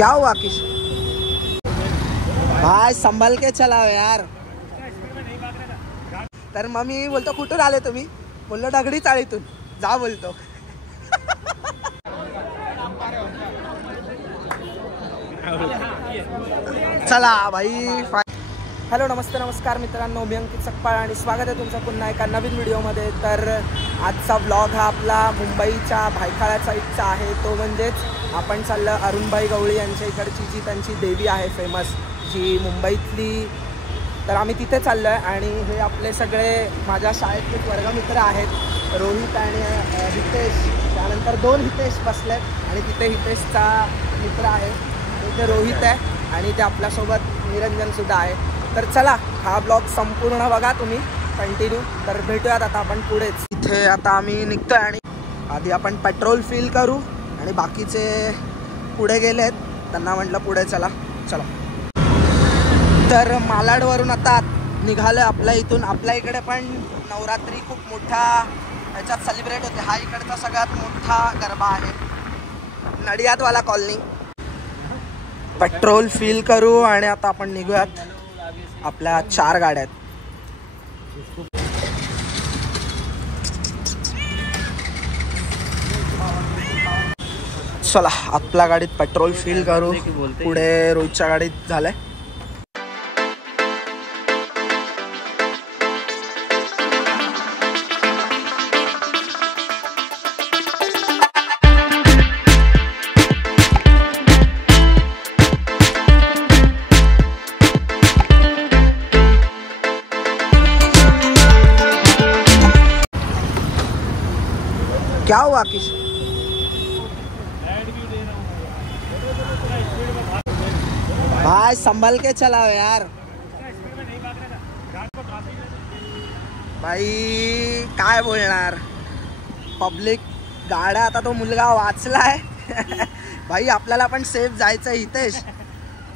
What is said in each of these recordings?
क्या हुआ किस भाई संभल के चलाओ यार. तर मग मी बोलतो कुठून आले तुम्ही. बोललो दगडी चाळीतून. जा बोलतो. चला भाई. हॅलो नमस्ते नमस्कार मित्रांनो, मी अंकित सकपाळ आणि स्वागत आहे तुमचं पुन्हा एका नवीन व्हिडिओमध्ये. तर आजचा व्लॉग हा आपला मुंबईच्या भायखळ्याचा इच्छा आहे. तो म्हणजेच आपण चाललं अरुणभाई गवळी यांच्या इकडची जी त्यांची देवी आहे फेमस, जी मुंबईतली. तर आम्ही तिथे चाललो आहे आणि हे आपले सगळे माझ्या शाळेतले वर्गमित्र आहेत, रोहित आणि हितेश. त्यानंतर 2 हितेश बसलेत आणि तिथे हितेशचा मित्र आहे, तिथे रोहित आहे आणि ते आपल्यासोबत निरंजनसुद्धा आहे. तर चला हा ब्लॉग संपूर्ण बघा तुम्ही कंटिन्यू. तर भेटूयात आता आपण पुढेच. इथे आता आम्ही निघतोय आणि आधी आपण पेट्रोल फिल करू आणि बाकीचे पुढे गेलेत, त्यांना म्हटलं पुढे चला. चला तर मालाडवरून आता निघालं आपल्या इथून. आपल्या इकडे पण नवरात्री खूप मोठ्या ह्याच्यात सेलिब्रेट होते. हा इकडचा सगळ्यात मोठा गरबा आहे, नडियादवाला कॉलनी. पेट्रोल फिल करू आणि आता आपण निघूयात. आपल्या 4 गाड्या आहेत. चला आपल्या गाडीत पेट्रोल फिल करू. पुढे रोजच्या गाडीत झालंय. क्या हुआ किस भाई संभल के चलाओ यार. भाई काय बोलणार, पब्लिक गाड्या. आता तो मुलगा वाचलाय. भाई आपल्याला पण सेफ जायचं हितेश.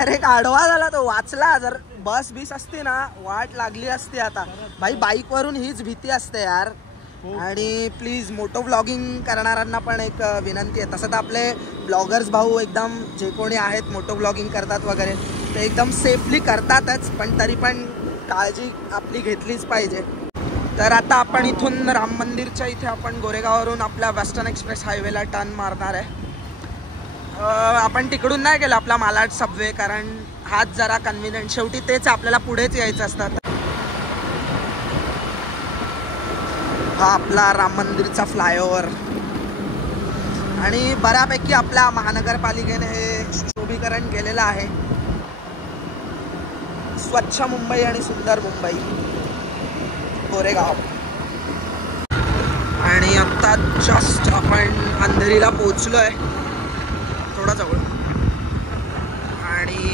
अरे आडवा झाला तो, वाचला. जर बस बीस असते ना वाट लागली असती. आता भाई बाईकवरून हीच भीती असते यार. आणि प्लीज मोटो ब्लॉगिंग करणाऱ्यांना पण एक विनंती आहे. तसं तर आपले ब्लॉगर्स भाऊ एकदम जे कोणी आहेत मोटो ब्लॉगिंग करतात वगैरे ते एकदम सेफली करतातच, पण तरी पण काळजी आपली घेतलीच पाहिजे. तर आता आपण इथून राम मंदिरच्या इथे आपण गोरेगाववरून आपल्या वेस्टर्न एक्सप्रेस हायवेला टर्न मारणार आहे. आपण तिकडून नाही गेलो आपला मालाड सबवे, कारण हाच जरा कन्व्हिनियंट. शेवटी तेच आपल्याला पुढेच यायचं असतं. हा आपला राम मंदिरचा फ्लायओव्हर आणि बऱ्यापैकी आपल्या महानगरपालिकेने हे शोभीकरण केलेलं आहे. स्वच्छ मुंबई आणि सुंदर मुंबई गोरेगाव. आणि आत्ता जस्ट आपण अंधेरीला पोचलोय, थोडा जवळ. आणि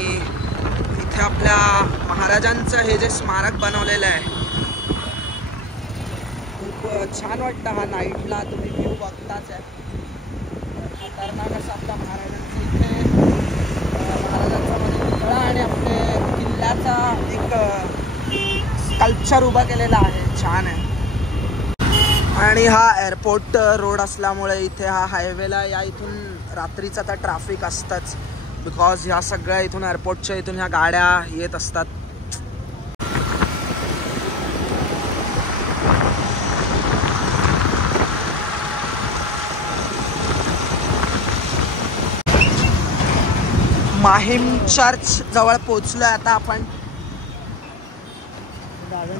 इथे आपल्या महाराजांचं हे जे स्मारक बनवलेलं आहे छान वाटतं. हा नाईटला तुम्ही व्ह्यू बघताच आहे. खतरनाक असं आपल्या महाराजांचं इथे महाराजांचा मध्ये पुतळा आणि आपले किल्ल्याचा एक स्कल्पचर उभा केलेला आहे, छान आहे. आणि हा एअरपोर्ट रोड असल्यामुळे इथे हा हायवेला या इथून रात्रीचा तर ट्रॅफिक असतंच, बिकॉज ह्या सगळ्या इथून एअरपोर्टच्या इथून ह्या गाड्या येत असतात. माहीम चर्च जवळ पोचलोय आता आपण.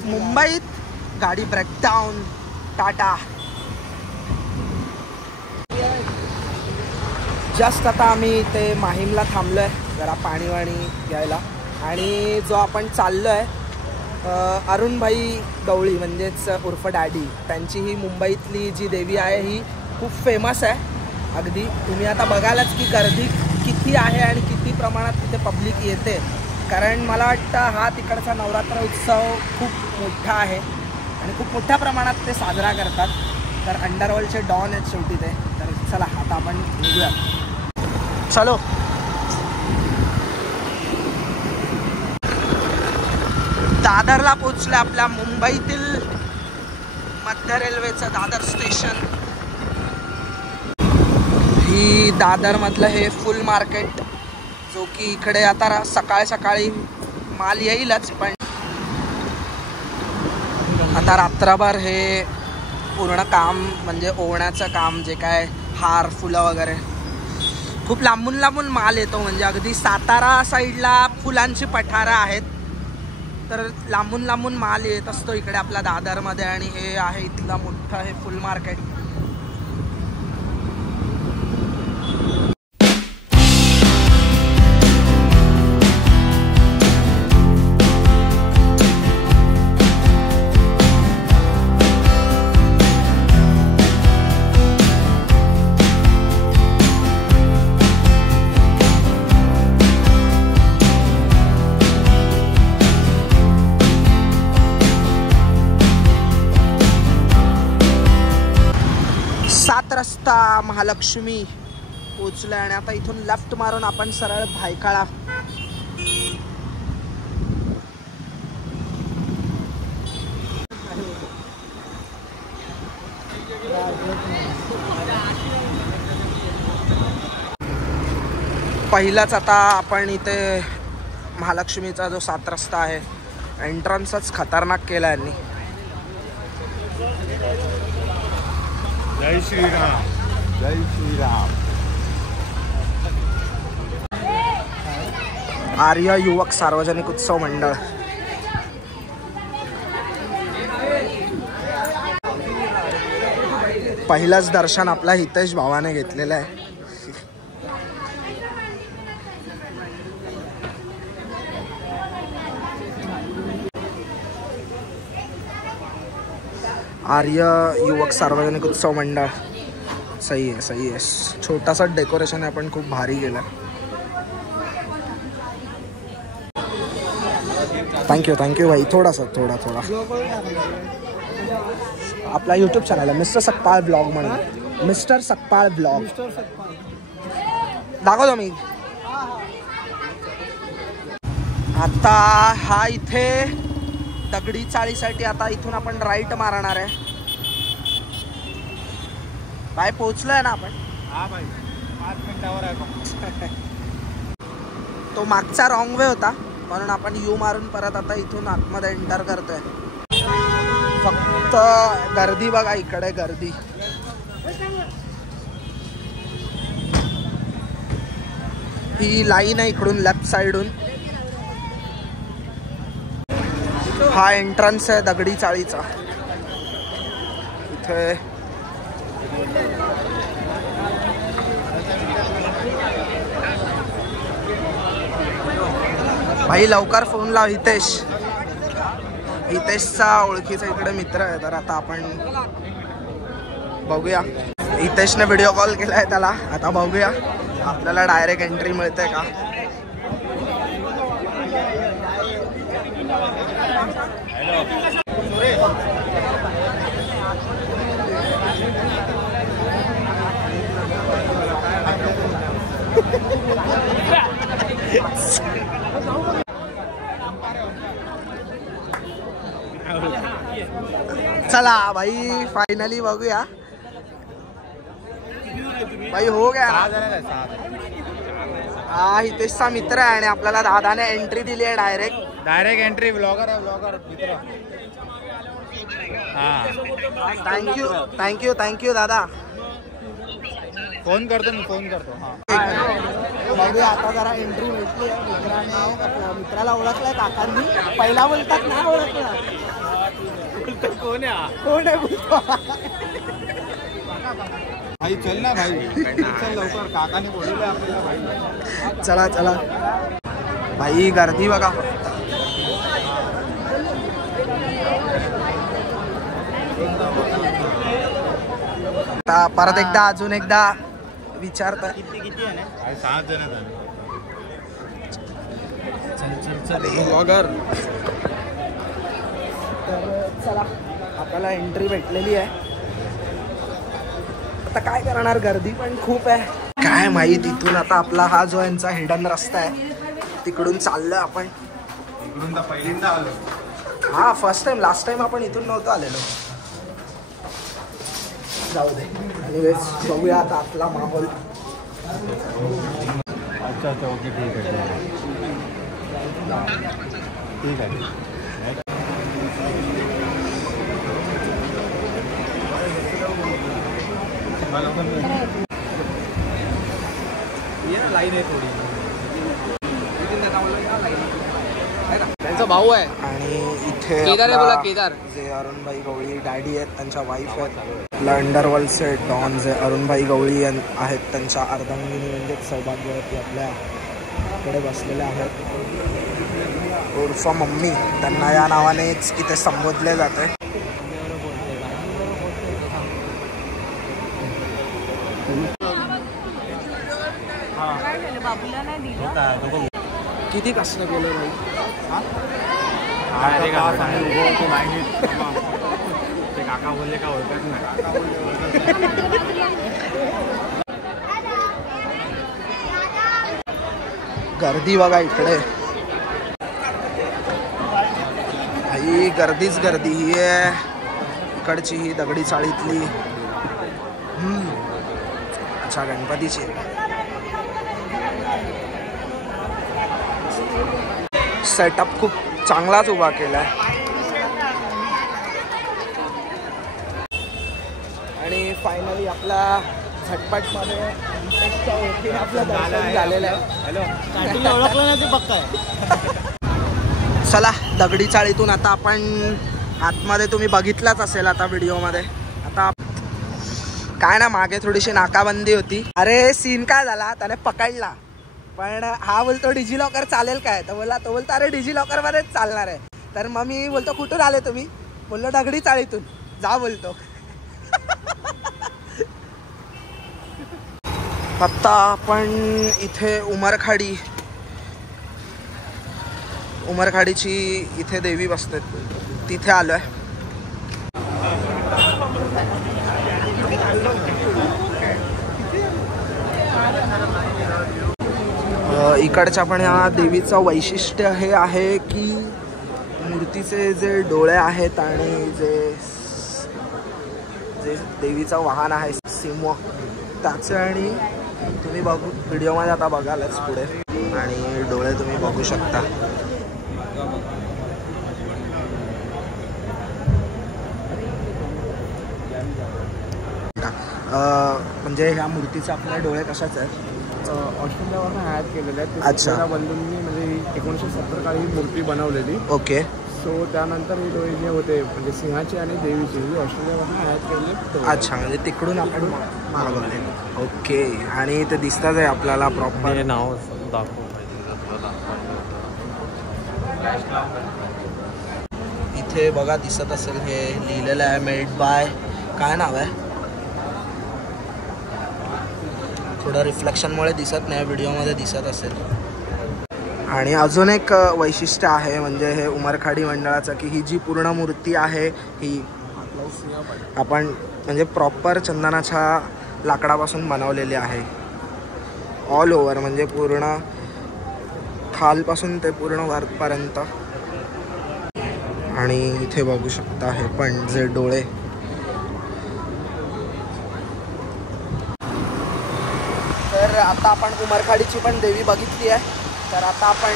मुंबईत गाडी ब्रेकडाऊन, टाटा. जस्ट आता आम्ही इथे माहीमला थांबलोय जरा पाणी वाणी घ्यायला. आणि जो आपण चाललोय अरुणभाई गवळी म्हणजेच उर्फ डॅडी, त्यांची ही मुंबईतली जी देवी आहे ही खूप फेमस आहे. अगदी तुम्ही आता बघालच की गर्दी किती आहे आणि किती प्रमाणात तिथे पब्लिक येते. कारण मला वाटतं हा तिकडचा नवरात्र उत्सव खूप मोठा आहे आणि खूप मोठ्या प्रमाणात ते साजरा करतात. तर अंडरवर्ल्डचे डॉन आहेत शेवटी ते. तर चला आता आपण निघूया. चलो. दादरला पोचलं आपल्या मुंबईतील मध्य रेल्वेचं दादर स्टेशन. ही दादरमधलं हे फुल मार्केट जो की इकडे आता सकाळी माल येईलच, पण आता रात्रभर हे पूर्ण काम म्हणजे ओवण्याचं काम, जे काय हार फुलं वगैरे खूप लांबून माल येतो. म्हणजे अगदी सातारा साईडला फुलांची पठारं आहेत, तर लांबून माल येत असतो इकडे आपल्या दादरमध्ये. आणि हे आहे इथलं मोठं हे फुल मार्केट. रस्ता महालक्ष्मी पोचलाय आणि आता इथून लेफ्ट मारून आपण सरळ भायखळा. पहिलाच आता आपण इथे महालक्ष्मीचा जो 7 रस्ता आहे, एंट्रन्सच खतरनाक केला यांनी. जय श्रीराम, जय श्रीराम. आर्य युवक सार्वजनिक उत्सव मंडळ. पहिलंच दर्शन आपला हितेश भावाने घेतलेलं आहे. आर्य युवक सार्वजनिक उत्सव मंडळ. सही आहे. छोटासा डेकोरेशन आहे पण खूप भारी केलं. थँक्यू भाई. थोडा आपला यूट्यूब चॅनल आहे मिस्टर सकपाळ ब्लॉग म्हणून. मिस्टर सकपाळ ब्लॉग दाखवतो मी. आता हा इथे दगडी चाळीसाठी आता इथून आपण राईट मारणार आहे. भाई पोहोचलोय ना आपण? हा भाई, 5 मिनिटावर आहे. तो मागचा रॉंग वे होता म्हणून आपण यू मारून परत आता इथून आतमध्ये एंटर करतोय. फक्त गर्दी बघा, इकडे गर्दी. ही लाईन आहे इकडून लेफ्ट साइडून. हा एंट्रन्स आहे दगडी चाळीचा. इथे भाई लवकर फोन लाव. हितेशचा ओळखीचा इकडे मित्र आहे, तर आता आपण बघूया. हितेशने व्हिडिओ कॉल केला आहे त्याला. आता बघूया आपल्याला डायरेक्ट एंट्री मिळते का. चला भाई फाइनली बघूया. भाई हो गया. हा हितेशचा मित्र आहे आणि आपल्याला दादाने एंट्री दिली आहे डायरेक्ट एंट्री. ब्लॉगर मित्र. थँक्यू दादा. फोन करतो. बघूया आता जरा एंट्री भेटली आहे. मित्राला ओळखलाय काकांनी. पहिला बोलतात ना ओळखला. कोण आहे बोलतो भाई. चल ना भाई, चल लवकर. काकाने बोलवलं आपल्याला भाई. चला भाई. गर्दी बघा. आता परत एकदा अजून एकदा विचारता. किती आहे ना? 7 जण झाले. ब्लॉगर. तर चला आपल्याला एंट्री भेटलेली आहे. आता काय करणार, गर्दी पण खूप आहे. काय माहित. इथून आता आपला हा जो यांचा हिडन रस्ता आहे तिकडून चाललोय आपण. इकडून तर पहिल्यांदा आलो. हा फर्स्ट टाइम. लास्ट टाइम आपण इथून नव्हतो आलेलो. जाऊ दे. एनिवेज बघूया आता आतला माहोल. अच्छा अच्छा ओके ठीक आहे ठीक आहे. लाईन आहे थोडी. त्यांचा भाऊ आहे आणि इथे केदार आहे, बोला केदार. जे अरुणभाई गवळी डॅडी आहेत त्यांच्या वाईफ आहेत. आपला अंडरवर्ल्डचे डॉन जे अरुणभाई गवळी आहेत त्यांच्या अर्धांगिनी म्हणजे सौभाग्यवती आपल्याकडे बसलेल्या आहेत. उर्फ मम्मी त्यांना या नावानेच इथे संबोधले जाते. किती कष्ट केले भाई. ते काका बोलले का ओळखत नाही. गर्दी बघा इकडे. ही गर्दीच गर्दी ही आहे इकडची. ही दगडी चाळीतली अच्छा गणपतीची. सेटअप खूप चांगलाच उभा केलाय. आणि फायनली आपला झटपटमध्ये आपलं दर्शन झालेलं आहे. ओळखलं नाही ते पक्का. चला दगडी चाळीतून आता आपण आतमध्ये तुम्ही बघितलाच असेल आता व्हिडिओमध्ये. आता काय ना मागे थोडीशी नाकाबंदी होती. अरे सीन काय झाला त्याने पकडला पण हा बोलतो डिजी लॉकर चालेल काय. तो बोलतो अरे डिजी लॉकर मध्येच चालणार आहे. तर मग मी बोलतो कुठून आले तुम्ही. बोललो दगडी चाळीतून. जा बोलतो. आत्ता आपण इथे उमरखाडीची इथे देवी बसते तिथे आलोय. इकडच्या पण या देवीचं वैशिष्ट्य हे आहे की मूर्तीचे जे डोळे आहेत आणि जे देवीचं वाहन आहे सिंह त्याचे, आणि तुम्ही बघू व्हिडिओमध्ये आता बघालच पुढे, आणि डोळे तुम्ही बघू शकता. म्हणजे ह्या मूर्तीचे आपले डोळे कशाचे आहेत. ऑस्ट्रेलियावरून ॲड केलेले आहेत. अच्छा. बंधूंनी म्हणजे 1970 काळी ही मूर्ती बनवलेली. ओके. सो त्यानंतर हे डोळे जे होते म्हणजे सिंहाची आणि देवीची ही ऑस्ट्रेलियावरून ॲड केलेली. अच्छा, म्हणजे तिकडून आपण मागवले. ओके. आणि ते दिसतात आहे आपल्याला प्रॉपर. नाव इथे बघा दिसत असेल हे लिहिलेलं आहे मेड बाय. काय नाव आहे. थोडं रिफ्लेक्शनमुळे दिसत नाही, व्हिडिओमध्ये दिसत असेल. आणि अजून एक वैशिष्ट्य आहे म्हणजे हे उमरखाडी मंडळाचं की ही जी पूर्ण मूर्ती आहे ही आपण म्हणजे प्रॉपर चंदनाच्या लाकडापासून बनवलेली आहे. ऑल ओव्हर म्हणजे पूर्ण खालपासून ते पूर्ण वरपर्यंत. आणि इथे बघू शकता हे पण जे डोळे. तर आता आपण उमरखाडीची पण देवी बघितली आहे. तर आता आपण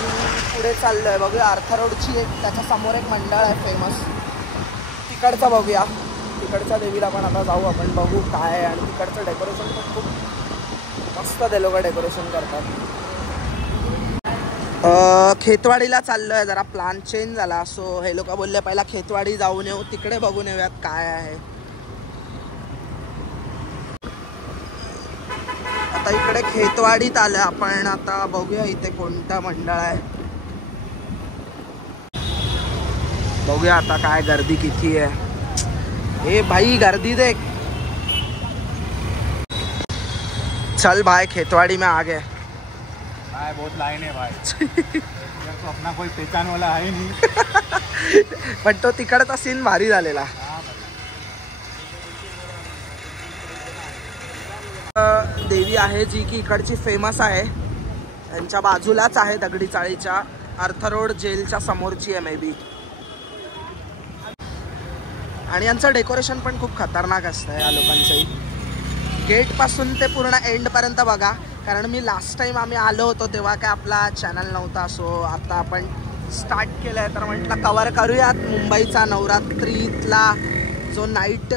पुढे चाललो आहे. बघूया आर्थर रोडची एक त्याच्या समोर एक मंडळ आहे फेमस, तिकडचं बघूया. तिकडच्या देवीला पण आता जाऊ आपण, बघू काय आहे. आणि तिकडचं डेकोरेशन पण खूप मस्त ते लोक डेकोरेशन करतात. खेतवाडीला चाललो आहे, जरा प्लॅन चेंज झाला. सो हे लोक बोलले पहिला खेतवाडी जाऊन येऊ, तिकडे बघून येऊयात काय आहे. आता इकडे खेतवाडीत आलं आपण. आता बघूया इथे कोणतं मंडळ आहे. बघूया आता काय गर्दी किती आहे. ए भाई गर्दी देख. चल भाई खेतवाड़ी में आ गए. भाई बहुत लाइन है भाई. तो अपना कोई पहचान वाला है नहीं. पण तो तिकडचा सीन भारी झालेला. देवी आहे जी की इकडची फेमस आहे. यांच्या बाजूलाच आहे दगडी चाळीच्या. आर्थर रोड जेलच्या समोरची आहे मे बी. आणि यांचं डेकोरेशन पण खूप खतरनाक असतं या लोकांचंही. गेटपासून ते पूर्ण एंडपर्यंत बघा. कारण मी लास्ट टाइम आम्ही आलो होतो तेव्हा काय आपला चॅनल नव्हता. सो आता आपण स्टार्ट केलं आहे तर म्हटलं कवर करूयात मुंबईचा नवरात्रीतला जो नाईट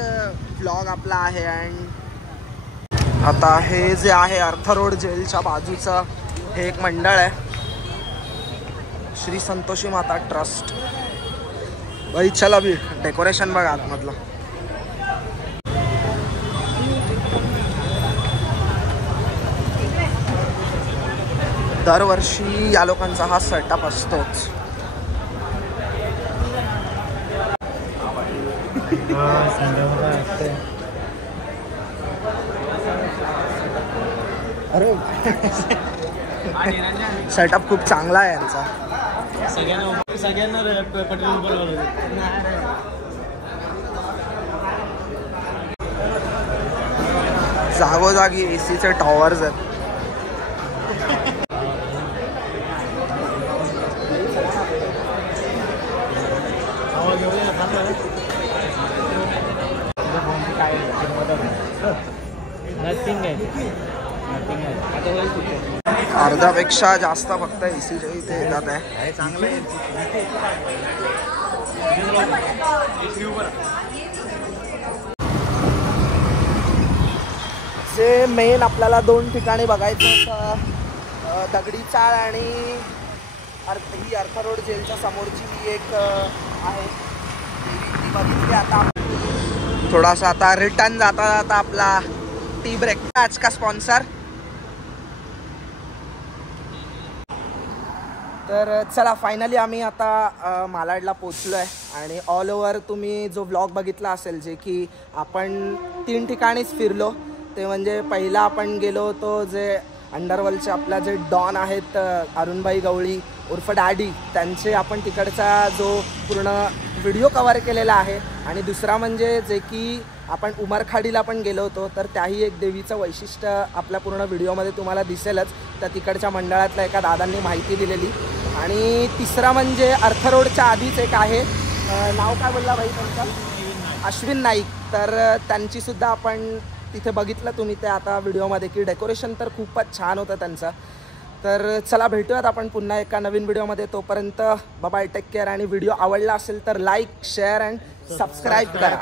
व्लॉग आपला आहे. अँड आता हे जे आहे अर्थ रोड जेलच्या बाजूचं हे एक मंडळ आहे, श्री संतोषी माता ट्रस्ट. भाई चला भी डेकोरेशन बघा आतमधलं. दरवर्षी या लोकांचा हा सेटअप असतोच. अरे सेटअप खूप चांगला आहे यांचा. जागोजागी एसीचे टॉवर्स आहेत. अर्ध्यापेक्षा जास्त फक्त एसीच्या इथे येतात आहे. जे मेन आपल्याला 2 ठिकाणी बघायचं होतं, दगडी चाळ आणि ही अर्थ रोड जेलच्या समोरची ही एक आहे ती बघितली. आता थोडासा आता रिटर्न जाता जाता आपला टी ब्रेक आज का स्पॉन्सर. तर चला फायनली आम्ही आता मालाडला पोचलो आहे आणि ऑल ओव्हर तुम्ही जो व्लॉग बघितला असेल जे की आपण 3 ठिकाणीच फिरलो. ते म्हणजे पहिला आपण गेलो होतो जे अंडरवर्ल्डचे आपला जे डॉन आहेत अरुणभाई गवळी उर्फ डॅडी, त्यांचे आपण तिकडचा जो पूर्ण व्हिडिओ कवर केलेला आहे. आणि दुसरा म्हणजे जे की आपण उमरखाडीला पण गेलो होतो, तर त्याही एक देवीचं वैशिष्ट्य आपल्या पूर्ण व्हिडिओमध्ये तुम्हाला दिसेलच. त्या तिकडच्या मंडळातल्या एका दादांनी माहिती दिलेली. आणि तिसरा म्हणजे अर्थ रोडच्या आधीच एक आहे, नाव काय बोलला भाई त्यांचं, अश्विन नाईक. तर त्यांचीसुद्धा आपण तिथे बघितलं तुम्ही ते आता व्हिडिओमध्ये की डेकोरेशन तर खूपच छान होतं त्यांचं. तर चला भेटूयात आपण पुन्हा एका नवीन व्हिडिओमध्ये. तोपर्यंत बाय, टेक केअर. आणि व्हिडिओ आवडला असेल तर लाईक, शेअर अँड सबस्क्राईब करा.